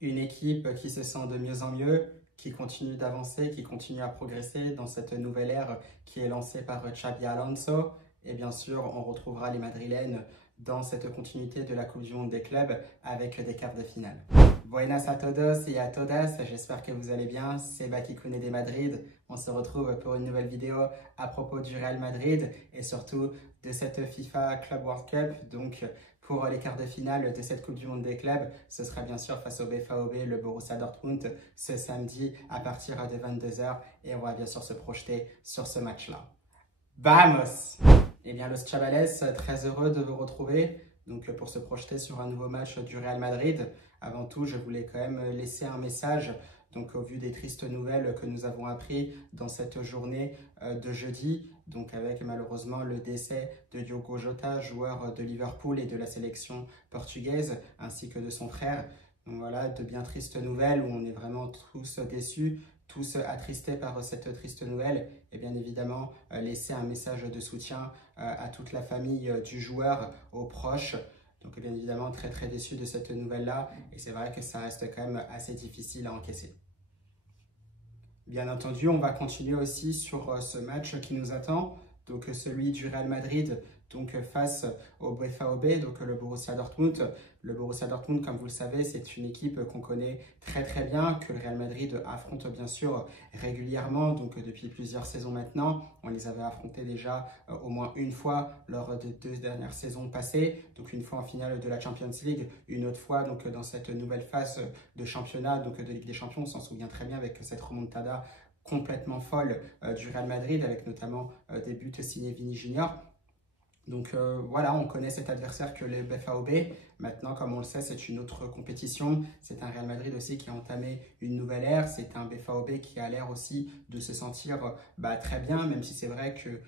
Une équipe qui se sent de mieux en mieux, qui continue d'avancer, qui continue à progresser dans cette nouvelle ère qui est lancée par Xabi Alonso. Et bien sûr, on retrouvera les Madrilènes dans cette continuité de la Coupe du Monde des clubs avec des quarts de finale. Buenas a todos y a todas, j'espère que vous allez bien, c'est Baki Koné des Madrid. On se retrouve pour une nouvelle vidéo à propos du Real Madrid et surtout de cette FIFA Club World Cup. Donc pour les quarts de finale de cette Coupe du Monde des clubs, ce sera bien sûr face au BVB, le Borussia Dortmund, ce samedi à partir de 22 h et on va bien sûr se projeter sur ce match-là. Vamos! Eh bien, Los Chavales, très heureux de vous retrouver donc, pour se projeter sur un nouveau match du Real Madrid. Avant tout, je voulais quand même laisser un message donc, au vu des tristes nouvelles que nous avons appris dans cette journée de jeudi, donc avec malheureusement le décès de Diogo Jota, joueur de Liverpool et de la sélection portugaise, ainsi que de son frère. Donc voilà, de bien tristes nouvelles où on est vraiment tous déçus, tous attristés par cette triste nouvelle et bien évidemment laisser un message de soutien à toute la famille du joueur, aux proches. Donc bien évidemment très très déçu de cette nouvelle-là et c'est vrai que ça reste quand même assez difficile à encaisser. Bien entendu, on va continuer aussi sur ce match qui nous attend, donc celui du Real Madrid donc face au BVB, donc le Borussia Dortmund. Le Borussia Dortmund, comme vous le savez, c'est une équipe qu'on connaît très très bien, que le Real Madrid affronte bien sûr régulièrement, donc depuis plusieurs saisons maintenant. On les avait affrontés déjà au moins une fois lors des 2 dernières saisons passées, donc une fois en finale de la Champions League, une autre fois donc dans cette nouvelle phase de championnat, donc de Ligue des Champions. On s'en souvient très bien avec cette remontada complètement folle du Real Madrid, avec notamment des buts signés Vini Junior. Donc voilà, on connaît cet adversaire que le BVB. Maintenant, comme on le sait, c'est une autre compétition. C'est un Real Madrid aussi qui a entamé une nouvelle ère. C'est un BVB qui a l'air aussi de se sentir très bien, même si c'est vrai que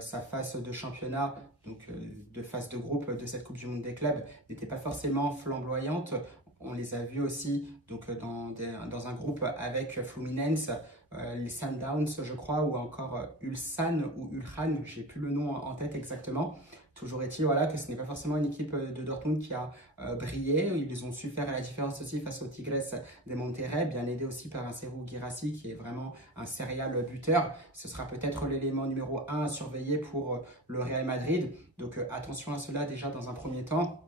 sa phase de championnat, donc de phase de groupe de cette Coupe du Monde des clubs, n'était pas forcément flamboyante. On les a vus aussi donc, dans un groupe avec Fluminense, les Sundowns, je crois, ou encore Ulsan ou Ulhan, j'ai plus le nom en tête exactement. Toujours est-il voilà, que ce n'est pas forcément une équipe de Dortmund qui a brillé. Ils ont su faire la différence aussi face aux Tigres de Monterrey, bien aidé aussi par un Serhou Guirassy qui est vraiment un serial buteur. Ce sera peut-être l'élément numéro 1 à surveiller pour le Real Madrid. Donc attention à cela déjà dans un premier temps.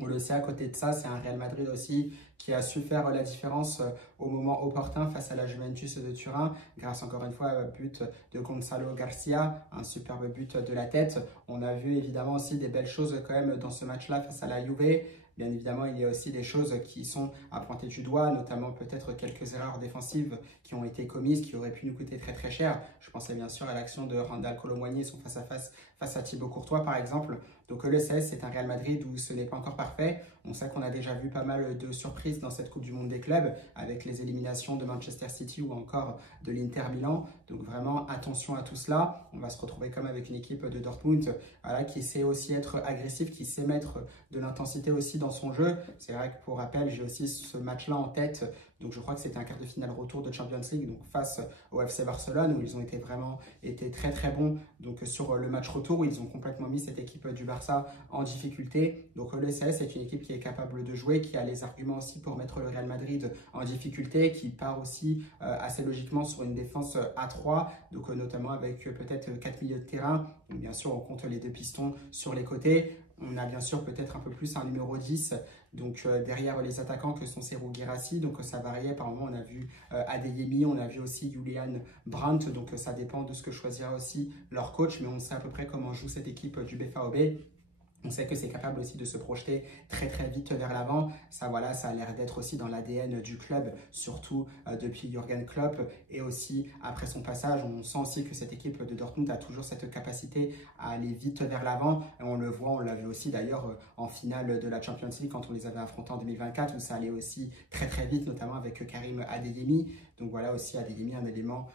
On le sait, à côté de ça, c'est un Real Madrid aussi qui a su faire la différence au moment opportun face à la Juventus de Turin, grâce encore une fois au but de Gonzalo Garcia, un superbe but de la tête. On a vu évidemment aussi des belles choses quand même dans ce match-là face à la Juve. Bien évidemment, il y a aussi des choses qui sont à pointer du doigt, notamment peut-être quelques erreurs défensives qui ont été commises, qui auraient pu nous coûter très très cher. Je pensais bien sûr à l'action de Randal Kolo Muani, son face-à-face face à Thibaut Courtois par exemple. Donc le 16, c'est un Real Madrid où ce n'est pas encore parfait. On sait qu'on a déjà vu pas mal de surprises dans cette Coupe du Monde des clubs, avec les éliminations de Manchester City ou encore de l'Inter Milan. Donc vraiment, attention à tout cela. On va se retrouver comme avec une équipe de Dortmund voilà, qui sait aussi être agressive, qui sait mettre de l'intensité aussi dans son jeu. C'est vrai que pour rappel, j'ai aussi ce match-là en tête. Donc je crois que c'était un quart de finale retour de Champions League, donc face au FC Barcelone, où ils ont été très très bons donc, sur le match retour, où ils ont complètement mis cette équipe du Barça en difficulté. Donc le CS est une équipe qui est capable de jouer, qui a les arguments aussi pour mettre le Real Madrid en difficulté, qui part aussi assez logiquement sur une défense à 3, donc notamment avec peut-être 4 milieux de terrain. Donc, bien sûr, on compte les 2 pistons sur les côtés. On a bien sûr peut-être un peu plus un numéro 10, donc derrière les attaquants que sont Serhou Guirassy, donc ça variait. Par moment, on a vu Adeyemi, on a vu aussi Julian Brandt, donc ça dépend de ce que choisira aussi leur coach, mais on sait à peu près comment joue cette équipe du BVB. On sait que c'est capable aussi de se projeter très très vite vers l'avant. Ça, voilà, ça a l'air d'être aussi dans l'ADN du club, surtout depuis Jürgen Klopp. Et aussi, après son passage, on sent aussi que cette équipe de Dortmund a toujours cette capacité à aller vite vers l'avant. Et on le voit, on l'a vu aussi d'ailleurs en finale de la Champions League quand on les avait affrontés en 2024, où ça allait aussi très très vite, notamment avec Karim Adeyemi. Donc voilà aussi Adeyemi, un élément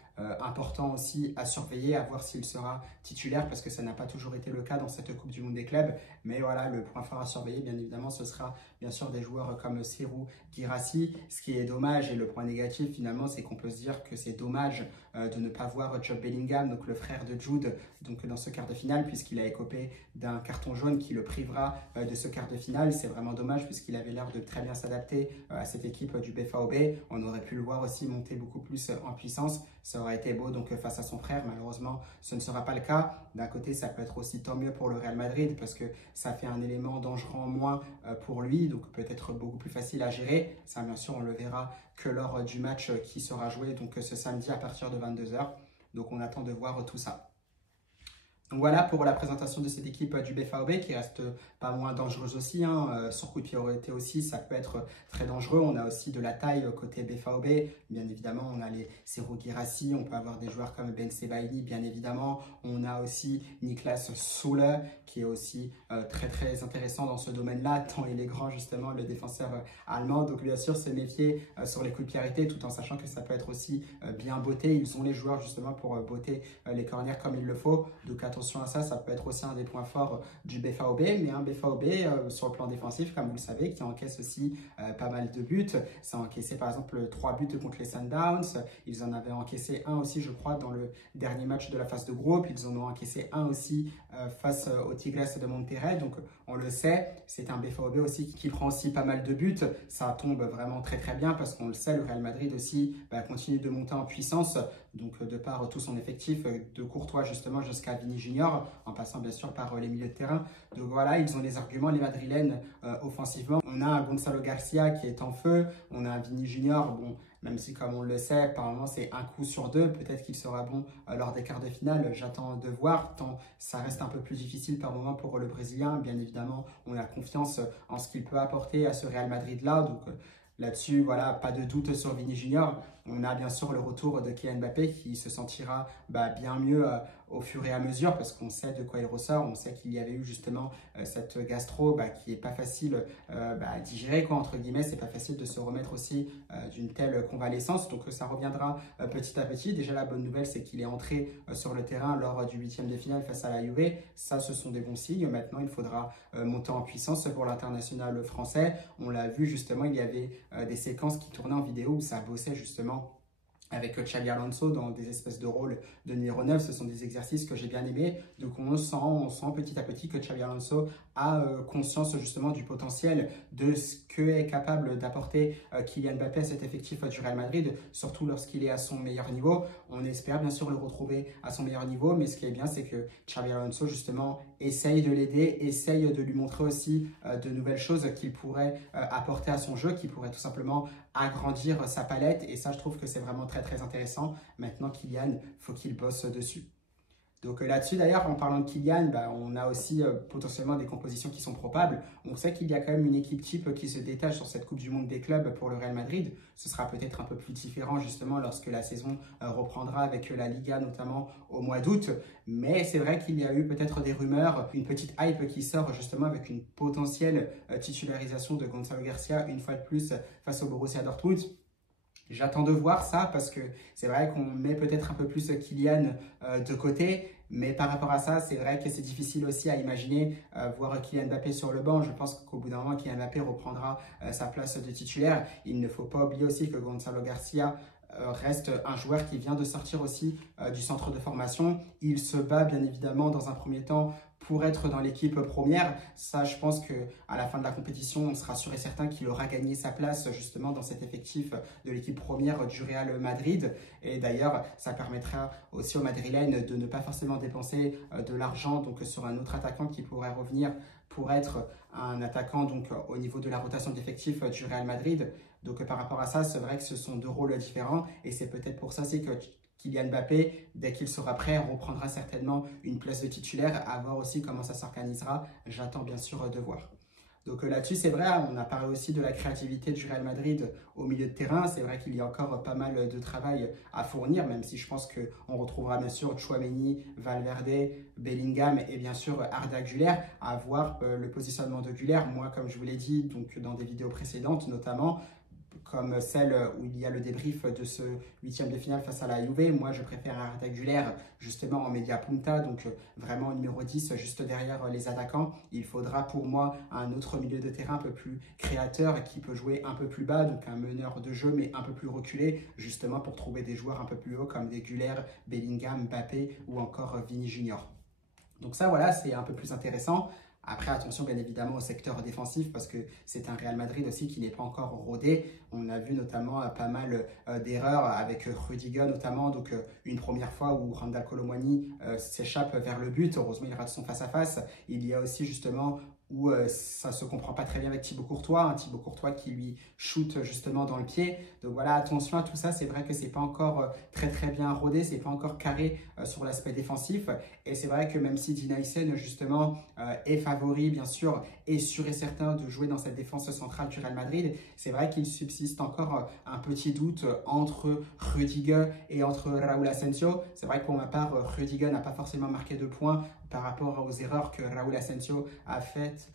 important aussi à surveiller, à voir s'il sera titulaire, parce que ça n'a pas toujours été le cas dans cette Coupe du Monde des clubs. Mais voilà, le point fort à surveiller, bien évidemment, ce sera bien sûr des joueurs comme Serhou Guirassy. Ce qui est dommage et le point négatif finalement, c'est qu'on peut se dire que c'est dommage de ne pas voir Jude Bellingham, donc le frère de Jude, donc dans ce quart de finale, puisqu'il a écopé d'un carton jaune qui le privera de ce quart de finale. C'est vraiment dommage puisqu'il avait l'air de très bien s'adapter à cette équipe du BVB. On aurait pu le voir aussi monter beaucoup plus en puissance. Ça aurait été beau donc face à son frère. Malheureusement, ce ne sera pas le cas. D'un côté, ça peut être aussi tant mieux pour le Real Madrid parce que ça fait un élément dangereux en moins pour lui, donc peut-être beaucoup plus facile à gérer. Ça, bien sûr, on le verra que lors du match qui sera joué donc ce samedi à partir de 22 h. Donc on attend de voir tout ça. Donc voilà pour la présentation de cette équipe du BVB qui reste pas moins dangereuse aussi. Sur coup de pied arrêté aussi, ça peut être très dangereux. On a aussi de la taille côté BVB. Bien évidemment, on a les Serhou Guirassy, on peut avoir des joueurs comme Ben Sebaini, bien évidemment. On a aussi Niklas Süle qui est aussi très intéressant dans ce domaine-là, tant il est grand justement, le défenseur allemand. Donc bien sûr, se méfier sur les coups de pied arrêtés tout en sachant que ça peut être aussi bien botté. Ils ont les joueurs justement pour botter les corners comme il le faut. Donc attention à ça, ça peut être aussi un des points forts du BVB, mais un BVB sur le plan défensif, comme vous le savez, qui encaisse aussi pas mal de buts. Ça a encaissé par exemple 3 buts contre les Sundowns. Ils en avaient encaissé un aussi, je crois, dans le dernier match de la phase de groupe. Ils en ont encaissé un aussi face aux Tigres de Monterrey. Donc on le sait, c'est un BVB aussi qui prend aussi pas mal de buts. Ça tombe vraiment très bien parce qu'on le sait, le Real Madrid aussi continue de monter en puissance. Donc de par tout son effectif, de Courtois justement jusqu'à Vini Junior, en passant bien sûr par les milieux de terrain. Donc voilà, ils ont les arguments, les Madrilènes, offensivement. On a un Gonzalo Garcia qui est en feu, on a un Vini Junior, bon, même si comme on le sait, par moment c'est un coup sur deux, peut-être qu'il sera bon lors des quarts de finale, j'attends de voir, tant ça reste un peu plus difficile par moment pour le Brésilien. Bien évidemment, on a confiance en ce qu'il peut apporter à ce Real Madrid-là, donc là-dessus, voilà, pas de doute sur Vini Junior. On a bien sûr le retour de Kylian Mbappé qui se sentira bien mieux au fur et à mesure parce qu'on sait de quoi il ressort. On sait qu'il y avait eu justement cette gastro qui n'est pas facile à digérer, quoi, entre guillemets. C'est pas facile de se remettre aussi d'une telle convalescence. Donc ça reviendra petit à petit. Déjà, la bonne nouvelle, c'est qu'il est entré sur le terrain lors du 8e de finale face à la Juve. Ça, ce sont des bons signes. Maintenant, il faudra monter en puissance pour l'international français. On l'a vu justement, il y avait des séquences qui tournaient en vidéo où ça bossait justement avec Xabi Alonso dans des espèces de rôles de numéro 9. Ce sont des exercices que j'ai bien aimés. Donc on sent petit à petit que Xabi Alonso a conscience justement du potentiel de ce que est capable d'apporter Kylian Mbappé à cet effectif du Real Madrid, surtout lorsqu'il est à son meilleur niveau. On espère bien sûr le retrouver à son meilleur niveau, mais ce qui est bien, c'est que Xabi Alonso justement essaye de l'aider, essaye de lui montrer aussi de nouvelles choses qu'il pourrait apporter à son jeu, qui pourrait tout simplement agrandir sa palette, et ça je trouve que c'est vraiment très intéressant. Maintenant Kylian, faut qu'il bosse dessus. Donc là-dessus d'ailleurs, en parlant de Kylian, on a aussi potentiellement des compositions qui sont probables. On sait qu'il y a quand même une équipe type qui se détache sur cette Coupe du Monde des clubs pour le Real Madrid. Ce sera peut-être un peu plus différent justement lorsque la saison reprendra avec la Liga notamment au mois d'août. Mais c'est vrai qu'il y a eu peut-être des rumeurs, une petite hype qui sort justement avec une potentielle titularisation de Gonzalo Garcia une fois de plus face au Borussia Dortmund. J'attends de voir ça parce que c'est vrai qu'on met peut-être un peu plus Kylian de côté, mais par rapport à ça, c'est vrai que c'est difficile aussi à imaginer voir Kylian Mbappé sur le banc. Je pense qu'au bout d'un moment, Kylian Mbappé reprendra sa place de titulaire. Il ne faut pas oublier aussi que Gonzalo Garcia reste un joueur qui vient de sortir aussi du centre de formation. Il se bat bien évidemment dans un premier temps pour être dans l'équipe première. Ça, je pense qu'à la fin de la compétition, on sera sûr et certain qu'il aura gagné sa place justement dans cet effectif de l'équipe première du Real Madrid. Et d'ailleurs, ça permettra aussi aux Madrilènes de ne pas forcément dépenser de l'argent donc sur un autre attaquant qui pourrait revenir pour être un attaquant donc au niveau de la rotation d'effectifs du Real Madrid. Donc par rapport à ça, c'est vrai que ce sont deux rôles différents et c'est peut-être pour ça que Kylian Mbappé, dès qu'il sera prêt, reprendra certainement une place de titulaire, à voir aussi comment ça s'organisera. J'attends bien sûr de voir. Donc là-dessus, c'est vrai, on a parlé aussi de la créativité du Real Madrid au milieu de terrain. C'est vrai qu'il y a encore pas mal de travail à fournir, même si je pense qu'on retrouvera bien sûr Tchouaméni, Valverde, Bellingham et bien sûr Arda Güler. À voir le positionnement de Güler. Moi, comme je vous l'ai dit donc, dans des vidéos précédentes notamment, comme celle où il y a le débrief de ce huitième de finale face à la Juve. Moi, je préfère Arda Güler justement en media punta, donc vraiment au numéro 10, juste derrière les attaquants. Il faudra pour moi un autre milieu de terrain un peu plus créateur qui peut jouer un peu plus bas, donc un meneur de jeu mais un peu plus reculé, justement pour trouver des joueurs un peu plus hauts comme des Güler, Bellingham, Mbappé ou encore Vini Junior. Donc ça, voilà, c'est un peu plus intéressant. Après, attention bien évidemment au secteur défensif parce que c'est un Real Madrid aussi qui n'est pas encore rodé. On a vu notamment pas mal d'erreurs avec Rudiger notamment. Donc une première fois où Randal Kolo Muani s'échappe vers le but. Heureusement, il rate son face-à-face. Il y a aussi justement où ça ne se comprend pas très bien avec Thibaut Courtois, Thibaut Courtois qui lui shoot justement dans le pied. Donc voilà, attention à tout ça, c'est vrai que c'est pas encore très bien rodé, c'est pas encore carré sur l'aspect défensif. Et c'est vrai que même si Dean Huijsen justement est favori bien sûr, est sûr et certain de jouer dans cette défense centrale du Real Madrid, c'est vrai qu'il subsiste encore un petit doute entre Rudiger et entre Raúl Asensio. C'est vrai que pour ma part, Rudiger n'a pas forcément marqué de points par rapport aux erreurs que Raúl Asensio a faites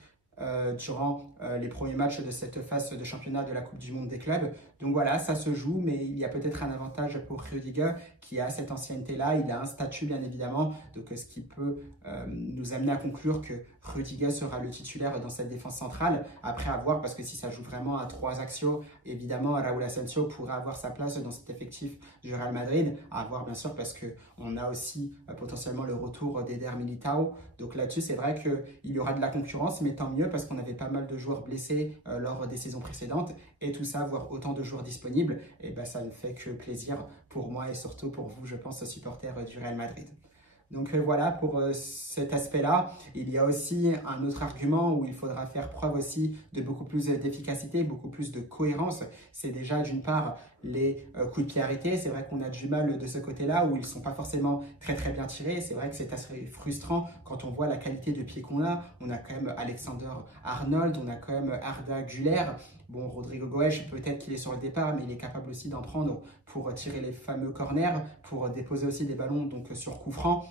durant les premiers matchs de cette phase de championnat de la Coupe du Monde des clubs. Donc voilà, ça se joue, mais il y a peut-être un avantage pour Rudiger qui a cette ancienneté-là, il a un statut bien évidemment, donc ce qui peut nous amener à conclure que Rudiger sera le titulaire dans cette défense centrale. Après à voir, parce que si ça joue vraiment à 3 axiaux, évidemment Raúl Asensio pourrait avoir sa place dans cet effectif du Real Madrid. À voir bien sûr parce qu'on a aussi potentiellement le retour d'Eder Militao. Donc là-dessus, c'est vrai qu'il y aura de la concurrence, mais tant mieux parce qu'on avait pas mal de joueurs blessés lors des saisons précédentes. Et tout ça, avoir autant de joueurs disponibles, et ben, ça ne fait que plaisir pour moi et surtout pour vous, je pense, supporters du Real Madrid. Donc voilà pour cet aspect-là. Il y a aussi un autre argument où il faudra faire preuve aussi de beaucoup plus d'efficacité, beaucoup plus de cohérence. C'est déjà d'une part les coups de pied arrêtés. C'est vrai qu'on a du mal de ce côté-là où ils ne sont pas forcément très bien tirés. C'est vrai que c'est assez frustrant quand on voit la qualité de pied qu'on a. On a quand même Alexander Arnold, on a quand même Arda Güler. Bon, Rodrigo Goes, peut-être qu'il est sur le départ, mais il est capable aussi d'en prendre pour tirer les fameux corners, pour déposer aussi des ballons donc, sur coup franc.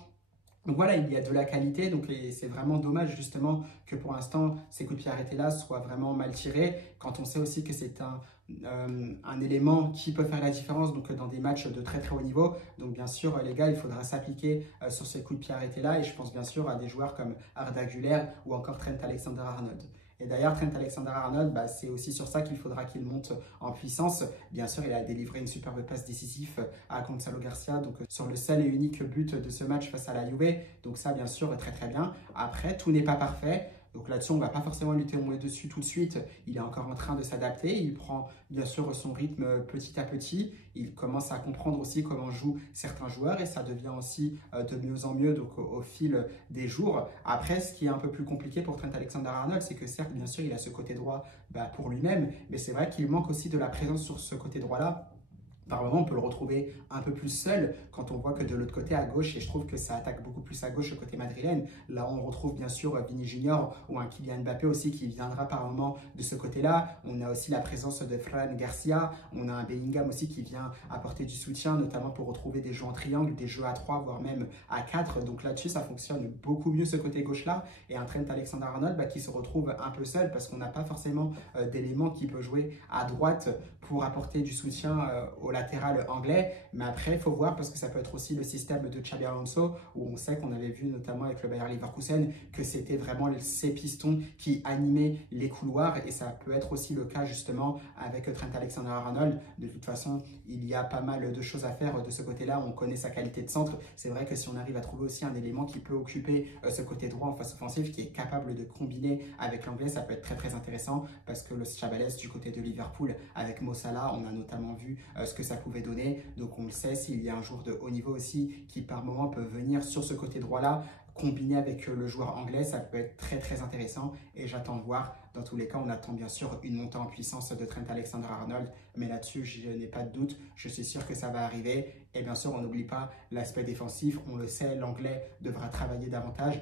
Donc voilà, il y a de la qualité, donc c'est vraiment dommage justement que pour l'instant ces coups de pied arrêtés là soient vraiment mal tirés, quand on sait aussi que c'est un élément qui peut faire la différence donc dans des matchs de très haut niveau. Donc bien sûr les gars, il faudra s'appliquer sur ces coups de pied arrêtés là, et je pense bien sûr à des joueurs comme Arda Güler ou encore Trent Alexander-Arnold. Et d'ailleurs, Trent Alexander-Arnold, c'est aussi sur ça qu'il faudra qu'il monte en puissance. Bien sûr, il a délivré une superbe passe décisive à Gonzalo Garcia, donc sur le seul et unique but de ce match face à la Juve. Donc ça, bien sûr, très bien. Après, tout n'est pas parfait. Donc là-dessus, on ne va pas forcément lutter dessus tout de suite. Il est encore en train de s'adapter. Il prend bien sûr son rythme petit à petit. Il commence à comprendre aussi comment jouent certains joueurs et ça devient aussi de mieux en mieux donc, au fil des jours. Après, ce qui est un peu plus compliqué pour Trent Alexander-Arnold, c'est que certes, bien sûr, il a ce côté droit pour lui-même, mais c'est vrai qu'il manque aussi de la présence sur ce côté droit-là. Par moment, on peut le retrouver un peu plus seul quand on voit que de l'autre côté, à gauche, et je trouve que ça attaque beaucoup plus à gauche, le côté madrilène. Là, on retrouve bien sûr Vini Junior ou un Kylian Mbappé aussi qui viendra par moment de ce côté-là. On a aussi la présence de Fran Garcia. On a un Bellingham aussi qui vient apporter du soutien, notamment pour retrouver des jeux en triangle, des jeux à 3, voire même à 4. Donc là-dessus, ça fonctionne beaucoup mieux ce côté gauche-là. Et un Trent Alexander-Arnold qui se retrouve un peu seul parce qu'on n'a pas forcément d'éléments qui peut jouer à droite pour apporter du soutien au latéral anglais. Mais après, il faut voir parce que ça peut être aussi le système de Xabi Alonso où on sait qu'on avait vu notamment avec le Bayer Leverkusen que c'était vraiment ces pistons qui animaient les couloirs et ça peut être aussi le cas justement avec Trent Alexander-Arnold. De toute façon, il y a pas mal de choses à faire de ce côté-là. On connaît sa qualité de centre. C'est vrai que si on arrive à trouver aussi un élément qui peut occuper ce côté droit en phase offensive, qui est capable de combiner avec l'anglais, ça peut être très intéressant parce que le Chabalès du côté de Liverpool avec Mo Salah, on a notamment vu ce que ça pouvait donner. Donc on le sait, s'il y a un joueur de haut niveau aussi qui par moment peut venir sur ce côté droit-là, combiné avec le joueur anglais, ça peut être très intéressant et j'attends de voir. Dans tous les cas, on attend bien sûr une montée en puissance de Trent Alexander-Arnold, mais là-dessus, je n'ai pas de doute, je suis sûr que ça va arriver. Et bien sûr, on n'oublie pas l'aspect défensif, on le sait, l'anglais devra travailler davantage.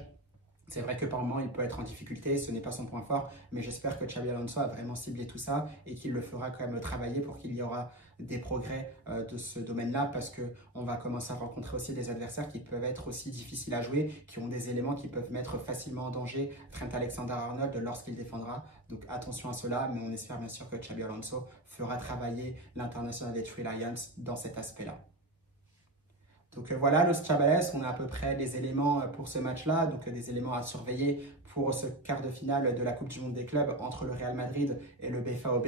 C'est vrai que par moment, il peut être en difficulté, ce n'est pas son point fort, mais j'espère que Xabi Alonso a vraiment ciblé tout ça et qu'il le fera quand même travailler pour qu'il y aura des progrès de ce domaine-là, parce qu'on va commencer à rencontrer aussi des adversaires qui peuvent être aussi difficiles à jouer, qui ont des éléments qui peuvent mettre facilement en danger Trent Alexander-Arnold lorsqu'il défendra. Donc attention à cela, mais on espère bien sûr que Xabi Alonso fera travailler l'international des Three Lions dans cet aspect-là. Donc voilà, Los Chavales, on a à peu près les éléments pour ce match-là, donc des éléments à surveiller pour ce quart de finale de la Coupe du Monde des clubs entre le Real Madrid et le BFAOB.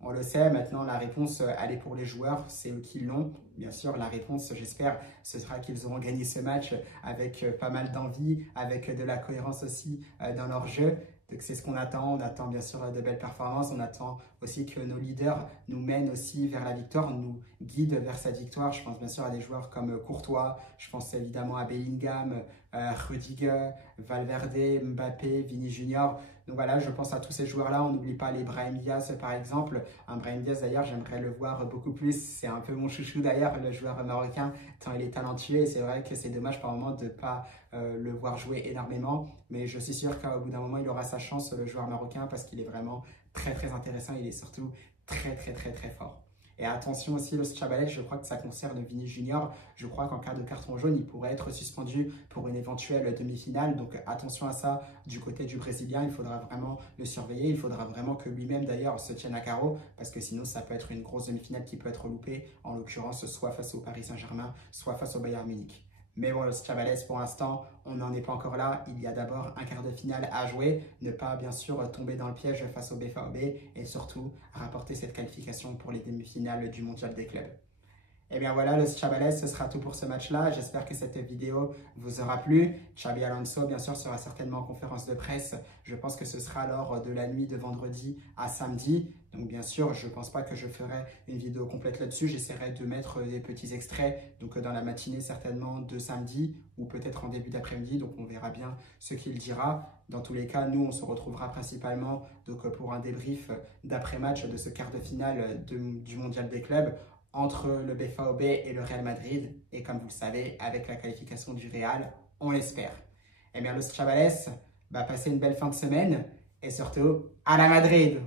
On le sait, maintenant la réponse, elle est pour les joueurs, c'est eux qui l'ont. Bien sûr, la réponse, j'espère, ce sera qu'ils auront gagné ce match avec pas mal d'envie, avec de la cohérence aussi dans leur jeu. Donc c'est ce qu'on attend. On attend bien sûr de belles performances. On attend aussi que nos leaders nous mènent aussi vers la victoire, nous guident vers cette victoire. Je pense bien sûr à des joueurs comme Courtois. Je pense évidemment à Bellingham, Rudiger, Valverde, Mbappé, Vini Junior. Donc voilà, je pense à tous ces joueurs-là. On n'oublie pas les Brahim Diaz par exemple. Un Brahim Diaz d'ailleurs, j'aimerais le voir beaucoup plus. C'est un peu mon chouchou d'ailleurs, le joueur marocain, tant il est talentueux. Et c'est vrai que c'est dommage par moment de ne pas le voir jouer énormément. Mais je suis sûr qu'au bout d'un moment, il aura sa chance, le joueur marocain, parce qu'il est vraiment très très intéressant. Il est surtout très fort. Et attention aussi, Los Chavales, je crois que ça concerne Vini Junior. Je crois qu'en cas de carton jaune, il pourrait être suspendu pour une éventuelle demi-finale. Donc attention à ça du côté du Brésilien. Il faudra vraiment le surveiller. Il faudra vraiment que lui-même d'ailleurs se tienne à carreau, parce que sinon ça peut être une grosse demi-finale qui peut être loupée. En l'occurrence, soit face au Paris Saint-Germain, soit face au Bayern Munich. Mais bon, Los Chavales, pour l'instant, on n'en est pas encore là. Il y a d'abord un quart de finale à jouer. Ne pas, bien sûr, tomber dans le piège face au BFAOB et surtout rapporter cette qualification pour les demi-finales du Mondial des clubs. Et bien voilà, Los Chavales, ce sera tout pour ce match-là. J'espère que cette vidéo vous aura plu. Xabi Alonso, bien sûr, sera certainement en conférence de presse. Je pense que ce sera lors de la nuit de vendredi à samedi. Donc bien sûr, je ne pense pas que je ferai une vidéo complète là-dessus. J'essaierai de mettre des petits extraits, donc dans la matinée certainement de samedi ou peut-être en début d'après-midi. Donc on verra bien ce qu'il dira. Dans tous les cas, nous, on se retrouvera principalement donc, pour un débrief d'après-match de ce quart de finale du Mondial des clubs entre le BFAOB et le Real Madrid. Et comme vous le savez, avec la qualification du Real, on l'espère. Et bien, Los Chavales, passez une belle fin de semaine et surtout, à la Madrid!